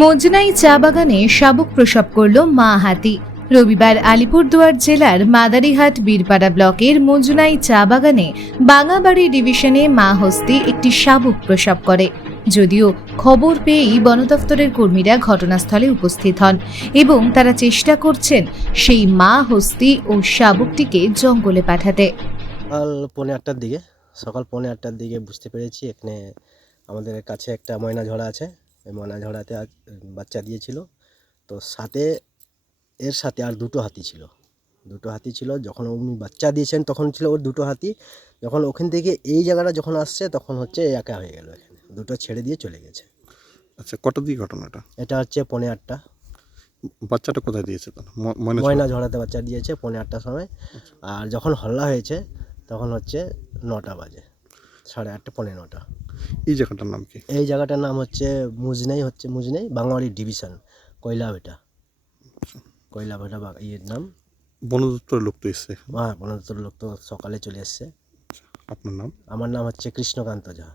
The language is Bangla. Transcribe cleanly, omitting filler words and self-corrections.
মজনাই চা বাগানে শাবক প্রসব করল মা হাতি। রবিবার আলিপুরদুয়ার জেলার মাদারিহাট বীরপাড়া ব্লকের মজনাই চা বাগানে বাঙাবাড়ি ডিভিশনে মা হস্তি একটি শাবক প্রসব করে। যদিও খবর পেয়েই বন দফতরের কর্মীরা ঘটনাস্থলে উপস্থিত হন এবং তারা চেষ্টা করছেন সেই মা হস্তি ও শাবকটিকে জঙ্গলে পাঠাতে। সকাল 8:30টার দিকে বুঝতে পেরেছি এখানে আমাদের কাছে একটা ময়না ঝড়া আছে। ওই ময়না ঝড়াতে বাচ্চা দিয়েছিল। তো এর সাথে আর দুটো হাতি ছিল। যখন উনি বাচ্চা দিয়েছেন তখন ছিল ওর দুটো হাতি। যখন ওখান থেকে এই জায়গাটা যখন আসছে তখন হচ্ছে একা হয়ে গেল, এখানে দুটো ছেড়ে দিয়ে চলে গেছে। আচ্ছা, কটা দিয়ে ঘটনাটা? এটা হচ্ছে 8:30। বাচ্চাটা কোথায় দিয়েছে তাহলে? ময়না ঝড়াতে বাচ্চা দিয়েছে 8:30টার সময়। আর যখন হল্লা হয়েছে তখন হচ্ছে 9টা বাজে, 8:30 9:30। এই জায়গাটার নাম কি? এই জায়গাটার নাম হচ্ছে মুজনাই বাঙাবাড়ি ডিভিশন, কয়লাভেটা ইয়ের নাম। বন দপ্তরের লোক তো এসছে? হ্যাঁ, বন দপ্তরের লোক তো সকালে চলে এসছে। আপনার নাম? আমার নাম হচ্ছে কৃষ্ণকান্ত ঝা।